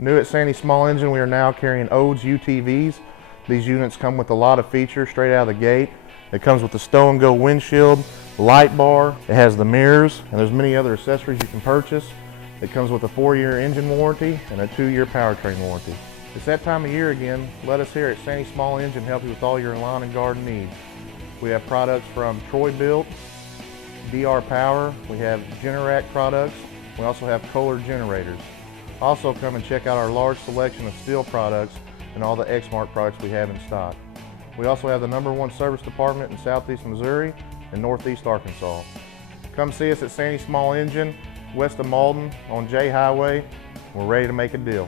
New at Santie Small Engine, we are now carrying Odes UTVs. These units come with a lot of features straight out of the gate. It comes with the Stow and Go windshield, light bar, it has the mirrors, and there's many other accessories you can purchase. It comes with a 4-year engine warranty and a 2-year powertrain warranty. It's that time of year again. Let us here at Santie Small Engine help you with all your lawn and garden needs. We have products from Troy Built, DR Power, we have Generac products, we also have Kohler generators. Also come and check out our large selection of STIHL products and all the Exmark products we have in stock. We also have the #1 service department in Southeast Missouri and Northeast Arkansas. Come see us at Santie Small Engine, west of Malden on J Highway. We're ready to make a deal.